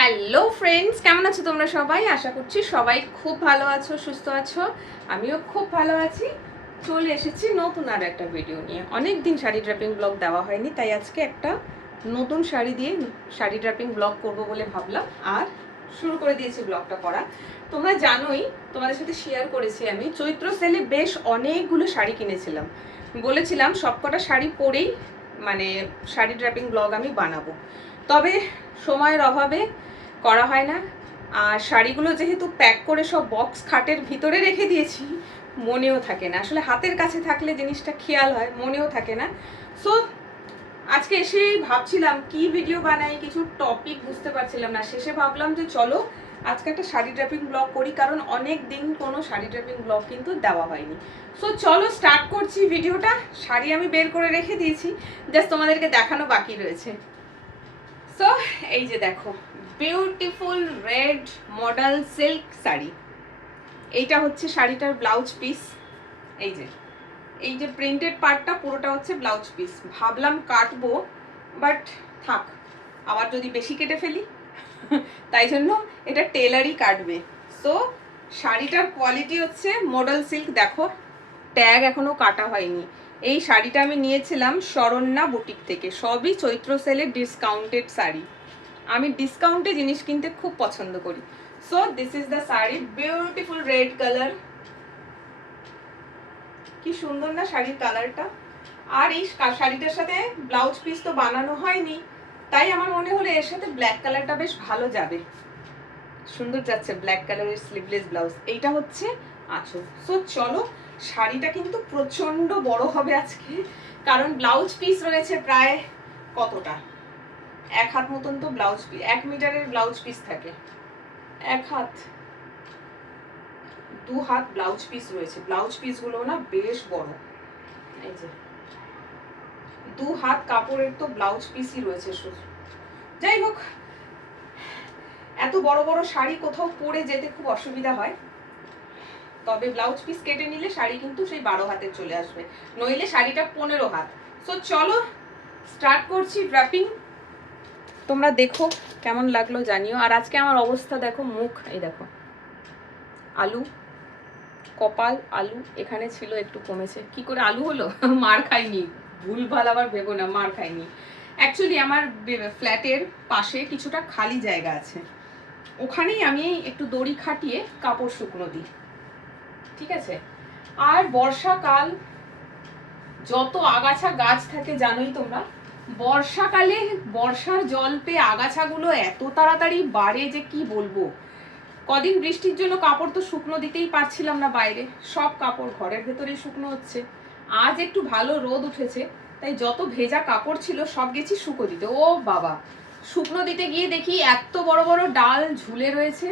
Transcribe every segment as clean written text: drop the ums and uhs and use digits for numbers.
Hello friends, কেমন আছো তোমরা সবাই? আশা করছি সবাই খুব ভালো আছো, সুস্থ আছো। আমিও খুব ভালো আছি। চলে এসেছি নতুন আর একটা ভিডিও নিয়ে। অনেক দিন শাড়ি ড্রাপিং ব্লগ দেওয়া হয়নি, তাই আজকে একটা নতুন শাড়ি দিয়ে শাড়ি ড্রাপিং ব্লগ করব বলে ভাবলাম আর শুরু করে দিয়েছি ব্লগটা করা। তোমরা জানোই, তোমাদের সাথে শেয়ার করেছি আমি চৈত্র সেলে বেশ অনেকগুলো শাড়ি কিনেছিলাম। বলেছিলাম সবকটা শাড়ি পরেই মানে শাড়ি ড্রাপিং ব্লগ আমি বানাবো, তবে সময়ের অভাবে করা হয় না। আর শাড়িগুলো যেহেতু প্যাক করে সব বক্স খাটের ভিতরে রেখে দিয়েছি, মনেও থাকে না। আসলে হাতের কাছে থাকলে জিনিসটা খেয়াল হয়, মনেও থাকে না। সো আজকে এসে ভাবছিলাম কি ভিডিও বানাই, কিছু টপিক বুঝতে পারছিলাম না। শেষে ভাবলাম যে চলো আজকে একটা শাড়ি ড্রাপিং ব্লগ করি, কারণ অনেক দিন কোনো শাড়ি ড্রাপিং ব্লগ কিন্তু দেওয়া হয়নি। সো চলো স্টার্ট করছি ভিডিওটা। শাড়ি আমি বের করে রেখে দিয়েছি, জাস্ট তোমাদেরকে দেখানো বাকি রয়েছে। সো এই যে দেখো, beautiful red model silk sari. এইটা হচ্ছে শাড়িটার ব্লাউজ পিস। এই যে প্রিন্টেড পার্টটা পুরোটা হচ্ছে ব্লাউজ পিস। ভাবলাম কাটবো, বাট থাক, আবার যদি বেশি কেটে ফেলি তাই জন্য এটা টেলারই কাটবে। সো শাড়িটার কোয়ালিটি হচ্ছে মডেল সিল্ক। দেখো ট্যাগ এখনো কাটা হয়নি। এই শাড়িটা আমি নিয়েছিলাম শরণ্যা বুটিক থেকে। সবই চৈত্র সেলের ডিসকাউন্টেড শাড়ি। আমি ডিসকাউন্টে জিনিস কিনতে খুব পছন্দ করি। So this is the sari, beautiful red colour. কি সুন্দর না শাড়ির কালারটা। আর এই শাড়িটার সাথে ব্লাউজ পিস তো বানানো হয়নি, তাই আমার মনে হলো এর সাথে ব্ল্যাক কালারটা বেশ ভালো যাবে। সুন্দর যাচ্ছে ব্ল্যাক কালারের স্লিভলেস ব্লাউজ। এইটা হচ্ছে আঁচল। সো চলো, শাড়িটা কিন্তু প্রচন্ড বড় হবে আজকে, কারণ ব্লাউজ পিস রয়েছে প্রায় কতটা, 1 হাত মতন তো ব্লাউজ পিস, 1 মিটারের ব্লাউজ পিস থাকে। 1 হাত 2 হাত ব্লাউজ পিস রয়েছে। ব্লাউজ পিসগুলো না বেশ বড়। এই যে 2 হাত কাপড়ের তো ব্লাউজ পিসই রয়েছে শুধু। যাই হোক, এত বড় বড় শাড়ি কোথাও পরে যেতে খুব অসুবিধা হয়, তবে ব্লাউজ পিস কেটে নিলে শাড়ি কিন্তু সেই 12 হাতে চলে আসবে, নইলে শাড়িটা 15 হাত। সো চলো স্টার্ট করছি ড্রাপিং। তোমরা দেখো কেমন লাগলো জানিও। আর আজকে আমার অবস্থা দেখো, মুখ এই দেখো, আলু, কপাল আলু, এখানে ছিল একটু কমেছে। কি করে আলু হলো? মার খাইনি, ভুলভাল আবার ভেবো না, মার খাইনি। অ্যাকচুয়ালি আমার ফ্ল্যাটের পাশে কিছুটা খালি জায়গা আছে, ওখানেই আমি একটু দড়ি খাটিয়ে কাপড় শুকনো দিই, ঠিক আছে। আর বর্ষাকাল, যত আগাছা গাছ থাকে জানোই তোমরা, বর্ষাকালে বর্ষার জল পেয়ে আগাছাগুলো এত তাড়াতাড়ি বাড়ে যে কি বলবো। কদিন বৃষ্টির জন্য কাপড় তো শুকনো দিতেই পারছিলাম না বাইরে, সব কাপড় ঘরের ভেতরেই শুকনো হচ্ছে। আজ একটু ভালো রোদ উঠেছে, তাই যত ভেজা কাপড় ছিল সব গেছি শুকো দিতে। ও বাবা, শুকনো দিতে গিয়ে দেখি এত বড় বড় ডাল ঝুলে রয়েছে,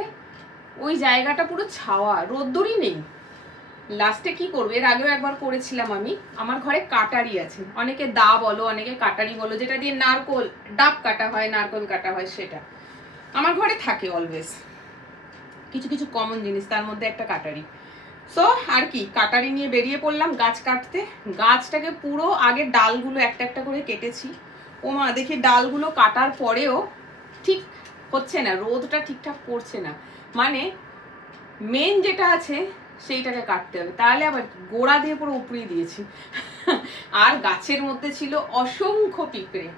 ওই জায়গাটা পুরো ছাওয়া, রোদ্দুরই নেই। লাস্টে কি করবো, এর আগেও একবার করেছিলাম আমি। আমার ঘরে কাটারি আছে, অনেকে দা বলো, অনেকে কাটারি বলো, যেটা দিয়ে নারকোল ডাব কাটা হয়, নারকোল কাটা হয়, সেটা আমার ঘরে থাকে অলওয়েজ। কিছু কিছু কমন জিনিস, তার মধ্যে একটা কাটারি। সো আর কি, কাটারি নিয়ে বেরিয়ে পড়লাম গাছ কাটতে। গাছটাকে পুরো আগে ডালগুলো একটা একটা করে কেটেছি। ও মা, দেখি ডালগুলো কাটার পরেও ঠিক হচ্ছে না, রোদটা ঠিকঠাক পড়ছে না। মানে মেন যেটা আছে সেইটাকে কাটতে হবে, তাহলে আবার গোড়া দিয়ে পুরো উপড়িয়ে দিয়েছি। আর গাছের মধ্যে ছিল অসংখ্য পিঁপড়ে,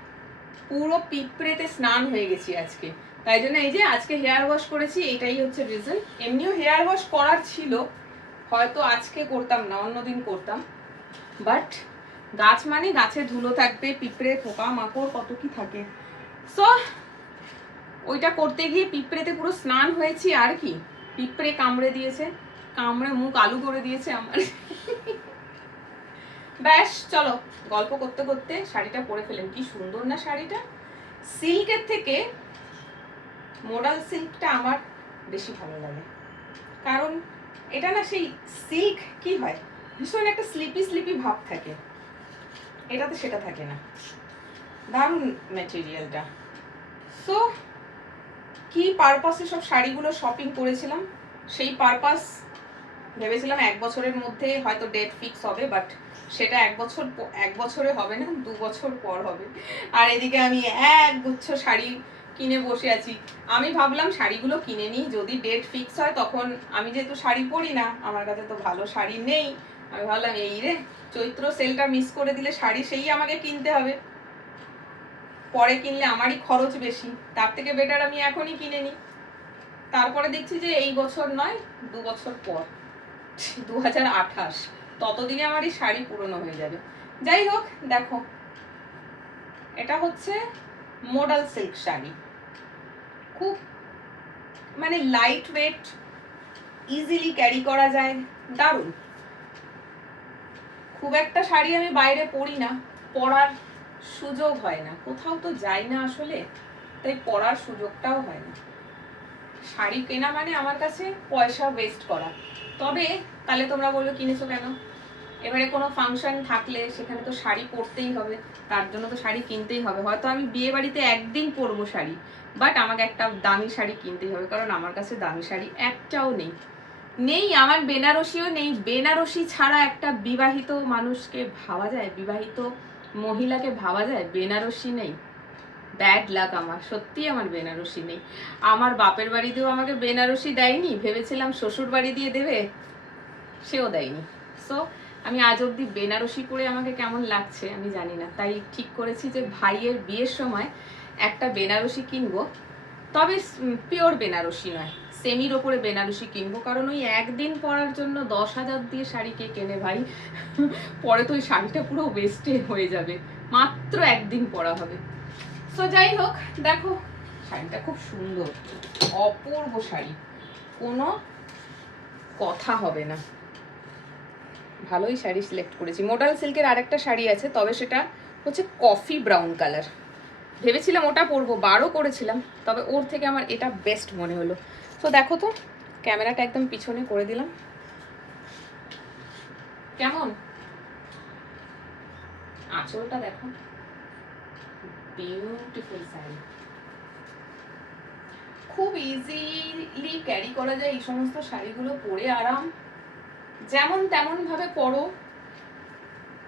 পুরো পিঁপড়েতে স্নান হয়ে গেছি আজকে। তাই জন্য এই যে আজকে হেয়ার ওয়াশ করেছি, এইটাই হচ্ছে রিজন। এমনিও হেয়ার ওয়াশ করার ছিল, হয়তো আজকে করতাম না, অন্যদিন করতাম, বাট গাছ মানে গাছে ধুলো থাকবে, পিঁপড়ে পোকা মাকড় কত কি থাকে। সো ওইটা করতে গিয়ে পিঁপড়েতে পুরো স্নান হয়েছি। আর কি, পিঁপড়ে কামড়ে দিয়েছে, কামড়ে মুখ আলু করে দিয়েছে আমার। ব্যাস চলো, গল্প করতে করতে শাড়িটা পরে ফেলেন। কি সুন্দর না শাড়িটা। সিল্কের থেকে মডেল সিল্কটা আমার বেশি ভালো লাগে, কারণ এটা না সেই সিল্ক কি হয়, ভীষণ একটা স্লিপি স্লিপি ভাব থাকে, এটাতে সেটা থাকে না। দারুণ ম্যাটেরিয়ালটা। সো কি পারপাসে সব শাড়িগুলো শপিং করেছিলাম, সেই পারপাস ভেবেছিলাম 1 বছরের মধ্যে হয়তো ডেট ফিক্স হবে, বাট সেটা 1 বছরে হবে না, 2 বছর পর হবে। আর এদিকে আমি এক গুচ্ছ শাড়ি কিনে বসে আছি। আমি ভাবলাম শাড়িগুলো কিনে নিই, যদি ডেট ফিক্স হয় তখন, আমি যেহেতু শাড়ি পরি না, আমার কাছে তো ভালো শাড়ি নেই, আমি ভাবলাম এই রে চৈত্র সেলটা মিস করে দিলে শাড়ি সেই আমাকে কিনতে হবে, পরে কিনলে আমারই খরচ বেশি, তার থেকে বেটার আমি এখনই কিনে নিই। তারপরে দেখছি যে এই বছর নয়, 2 বছর পর 2028, ততদিনে আমার এই শাড়ি পুরনো হয়ে যাবে। যাই হোক, দেখো এটা হচ্ছে মডাল সিল্ক শাড়ি, খুব মানে লাইট ওয়েট, ইজিলি ক্যারি করা যায়, দারুণ। খুব একটা শাড়ি আমি বাইরে পরি না, পরার সুযোগ হয় না, কোথাও তো যাই না আসলে, তাই পরার সুযোগটাও হয় না। শাড়ি কেনা মানে আমার কাছে পয়সা ওয়েস্ট করা। তবে তাহলে তোমরা বলবে কিনেছো কেন, এবারে কোনো ফাংশন থাকলে সেখানে তো শাড়ি পরতেই হবে, তার জন্য তো শাড়ি কিনতেই হবে। হয়তো আমি বিয়ে বাড়িতে একদিন পরবো শাড়ি, বাট আমাকে একটা দামি শাড়ি কিনতেই হবে, কারণ আমার কাছে দামি শাড়ি একটাও নেই। আমার বেনারসিও নেই। বেনারসি ছাড়া একটা বিবাহিত মানুষকে ভাবা যায়, বিবাহিত মহিলাকে ভাবা যায়? বেনারসি নেই, ব্যাড লাক আমার, সত্যি আমার বেনারসি নেই। আমার বাপের বাড়িতেও আমাকে বেনারসি দেয়নি, ভেবেছিলাম শ্বশুর বাড়ি দিয়ে দেবে, সেও দেয়নি। সো আমি আজ অব্দি বেনারসি পরে আমাকে কেমন লাগছে আমি জানি না, তাই ঠিক করেছি যে ভাইয়ের বিয়ের সময় একটা বেনারসি কিনবো, তবে পিওর বেনারসি নয়, সেমির ওপরে বেনারসি কিনবো, কারণ ওই একদিন পরার জন্য 10,000 দিয়ে শাড়ি কে কেনে ভাই? পরে তো ওই শাড়িটা পুরো ওয়েস্টে হয়ে যাবে, মাত্র একদিন পরা হবে। সো যাই হোক, দেখো শাড়িটা খুব সুন্দর, অপূর্ব শাড়ি, কোনো কথা হবে না, ভালোই শাড়ি সিলেক্ট করেছি। মডাল সিল্কের আরেকটা শাড়ি আছে, তবে সেটা হচ্ছে কফি ব্রাউন কালার, ভেবেছিলাম ওটা পরবো, 12 করেছিলাম, তবে ওর থেকে আমার এটা বেস্ট মনে হলো। তো দেখো তো, ক্যামেরাটা একদম পিছনে করে দিলাম, কেমন আঁচলটা দেখো, বিউটিফুল শাড়ি, খুব ইজিলি ক্যারি করা যায় এই সমস্ত শাড়িগুলো, পরে আরাম, যেমন তেমন ভাবে পরো।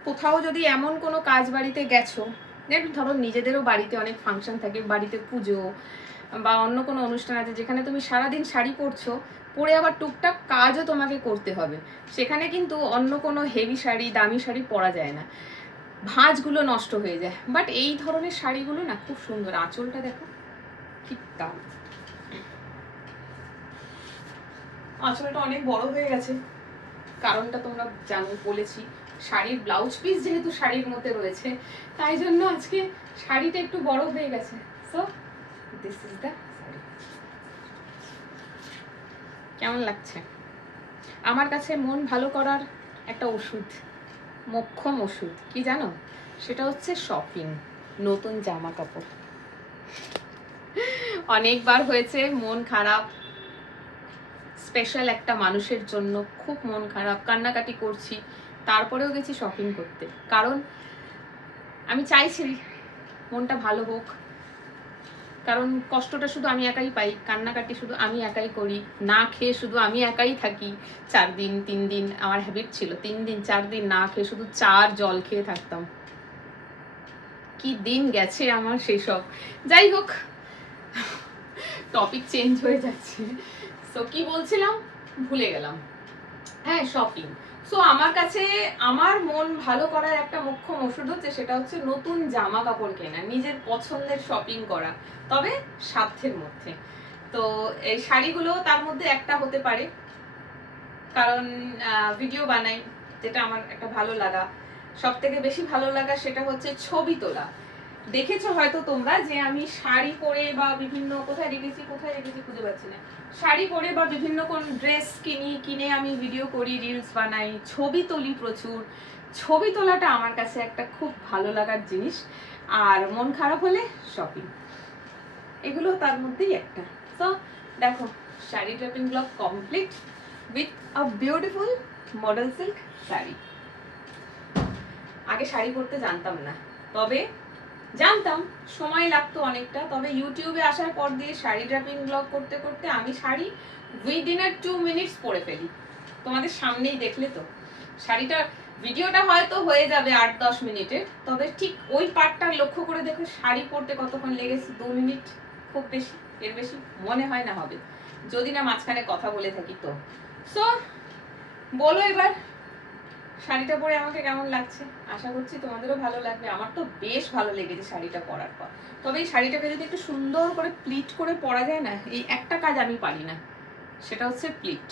কোথাও যদি এমন কোনো কাজ বাড়িতে গেছো, ধরো নিজেদেরও বাড়িতে অনেক ফাংশন থাকে, বাড়িতে পুজো বা অন্য কোনো অনুষ্ঠান আছে যেখানে তুমি সারাদিন শাড়ি পরছো, পরে আবার টুকটাক কাজও তোমাকে করতে হবে, সেখানে কিন্তু অন্য কোনো হেভি শাড়ি, দামি শাড়ি পরা যায় না, ভাঁজগুলো নষ্ট হয়ে যায়। বাট এই ধরনের শাড়িগুলো না খুব সুন্দর, আঁচলটা দেখো ঠিক দাম, আঁচলটা অনেক বড় হয়ে গেছে, কারণটা তোমরা জানো, বলেছি শাড়ির ব্লাউজ পিস যেহেতু শাড়ির মধ্যে রয়েছে, তাই জন্য আজকে শাড়িটা একটু বড় হয়ে গেছে। So this is the sari. কেমন লাগছে? আমার কাছে মন ভালো করার একটা ওষুধ, মোক্ষম ওষুধ কি জানো? সেটা হচ্ছে শপিং, নতুন জামা কাপড়। অনেকবার হয়েছে মন খারাপ, স্পেশাল একটা মানুষের জন্য খুব মন খারাপ, কান্নাকাটি করছি, তারপরেও গেছি শপিং করতে, কারণ আমি চাইছি মনটা ভালো হোক, কারণ কষ্টটা শুধু আমি একাই পাই, কান্নাকাটি শুধু আমি একাই করি, না খেয়ে শুধু আমি একাই থাকি 4 দিন 3 দিন, আমার হ্যাবিট ছিল 3 দিন 4 দিন না খেয়ে শুধু চার জল খেয়ে থাকতাম, কি দিন গেছে আমার সেই সব। যাই হোক, টপিক চেঞ্জ হয়ে যাচ্ছে। সো কি বলছিলাম, ভুলে গেলাম। হ্যাঁ, শপিং। সো আমার কাছে আমার মন ভালো করার একটা মুখ্য ওষুধ হচ্ছে, সেটা হচ্ছে নতুন জামা কাপড় কেনা, নিজের পছন্দের শপিং করা, তবে সাধ্যের মধ্যে। তো এই শাড়িগুলো তার মধ্যে একটা হতে পারে, কারণ ভিডিও বানাই, যেটা আমার একটা ভালো লাগা, সব থেকে বেশি ভালো লাগা সেটা হচ্ছে ছবি তোলা। দেখেছো হয়তো তোমরা যে আমি শাড়ি পরে বা বিভিন্ন কোথায় রেখেছি খুঁজে পাচ্ছি না, শাড়ি পরে বা বিভিন্ন কোন ড্রেস কিনে আমি ভিডিও করি, রিলস বানাই, ছবি তুলি প্রচুর। ছবি তোলাটা আমার কাছে একটা খুব ভালো লাগার জিনিস, আর মন খারাপ হলে শপিং, এগুলো তার মধ্যেই একটা। তো দেখো, sari draping blog complete with a beautiful model silk sari. আগে শাড়ি পরতে জানতাম না, তবে জানতাম, সময় লাগতো অনেকটা, তবে ইউটিউবে আসার পর দিয়ে শাড়ি ড্রাপিং ব্লগ করতে করতে আমি শাড়ি উইদিন 2 মিনিটস পরে ফেলি, তোমাদের সামনেই দেখলে তো। শাড়িটা ভিডিওটা হয়তো হয়ে যাবে 8-10 মিনিটের, তবে ঠিক ওই পার্টটা লক্ষ্য করে দেখো শাড়ি পরতে কতক্ষণ লেগেছে, 2 মিনিট, খুব বেশি, এর বেশি মনে হয় না হবে, যদি না মাঝখানে কথা বলে থাকি। তো সো বলো এবার শাড়িটা পরে আমাকে কেমন লাগছে। আশা করছি তোমাদেরও ভালো লাগবে, আমার তো বেশ ভালো লেগেছে শাড়িটা পরার পর। তবে এই শাড়িটাকে যদি একটু সুন্দর করে প্লিট করে পরা যায় না, এই একটা কাজ আমি পারি না, সেটা হচ্ছে প্লিট।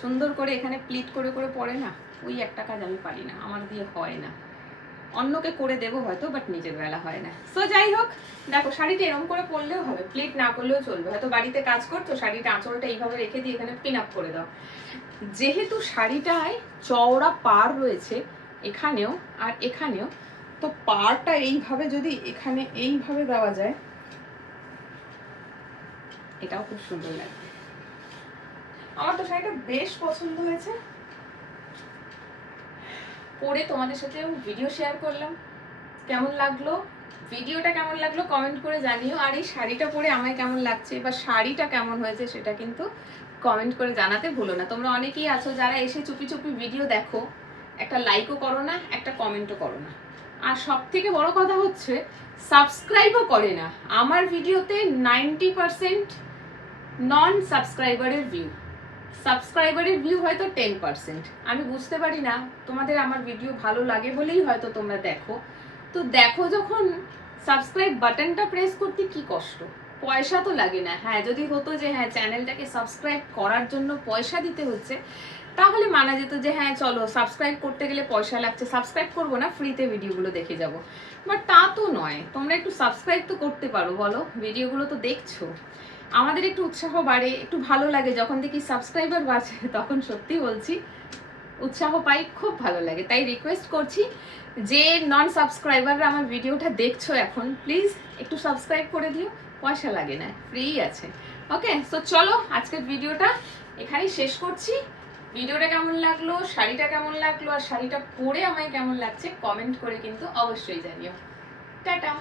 সুন্দর করে এখানে প্লিট করে করে পরে না, ওই একটা কাজ আমি পারি না, আমার দিয়ে হয় না। অন্যকে করে দেবো হয়তো, বাট নিজের বেলা হয় না। সো যাই হোক, দেখো শাড়িটা এরকম করে পরলেও হবে, প্লিট না করলেও চলবে। হয়তো বাড়িতে কাজ করছো, শাড়িটা আঁচলটা এইভাবে রেখে দিয়ে এখানে পিন আপ করে দাও। যেহেতু শাড়িটায় চওড়া পাড় রয়েছে এখানেও আর এখানেও, তো পাড়টা এইভাবে যদি এখানে এইভাবে দেওয়া যায়, এটাও খুব সুন্দর লাগবে। আমার তো শাড়িটা বেশ পছন্দ হয়েছে, পরে তোমাদের সাথে ভিডিও শেয়ার করলাম। কেমন লাগলো ভিডিওটা, কেমন লাগলো কমেন্ট করে জানিও। আর এই শাড়িটা পরে আমায় কেমন লাগছে বা শাড়িটা কেমন হয়েছে সেটা কিন্তু কমেন্ট করে জানাতে ভুলো না। তোমরা অনেকেই আছো যারা এসে চুপি চুপি ভিডিও দেখো, একটা লাইকও করো না, একটা কমেন্টও করো না, আর সব থেকে বড় কথা হচ্ছে সাবস্ক্রাইবও করে না। আমার ভিডিওতে 90% নন সাবস্ক্রাইবারের ভিউ, সাবস্ক্রাইবারের ভিউ হয়তো 10%। আমি বুঝতে পারি না, তোমাদের আমার ভিডিও ভালো লাগে বলেই হয়তো তোমরা দেখো। তো দেখো যখন, সাবস্ক্রাইব বাটনটা প্রেস করতে কি কষ্ট, পয়সা তো লাগে না। হ্যাঁ যদি হতো যে হ্যাঁ চ্যানেলটাকে সাবস্ক্রাইব করার জন্য পয়সা দিতে হচ্ছে, তাহলে মানা যেত যে হ্যাঁ চলো সাবস্ক্রাইব করতে গেলে পয়সা লাগছে, সাবস্ক্রাইব করবো না, ফ্রিতে ভিডিওগুলো দেখে যাব। বাট তা তো নয়, তোমরা একটু সাবস্ক্রাইব তো করতে পারো, বলো ভিডিওগুলো তো দেখছো। আমাদের একটু উৎসাহ বাড়ে, একটু ভালো লাগে যখন দেখি সাবস্ক্রাইবার বাড়ছে, তখন সত্যি বলছি উৎসাহ পাই, খুব ভালো লাগে। তাই রিকোয়েস্ট করছি যে নন সাবস্ক্রাইবাররা আমার ভিডিওটা দেখছো এখন, প্লিজ একটু সাবস্ক্রাইব করে দিও, পয়সা লাগে না, ফ্রি আছে। ওকে, সো চলো আজকের ভিডিওটা এখানেই শেষ করছি। ভিডিওটা কেমন লাগলো, শাড়িটা কেমন লাগলো, আর শাড়িটা পরে আমায় কেমন লাগছে কমেন্ট করে কিন্তু অবশ্যই জানিও। টাটা।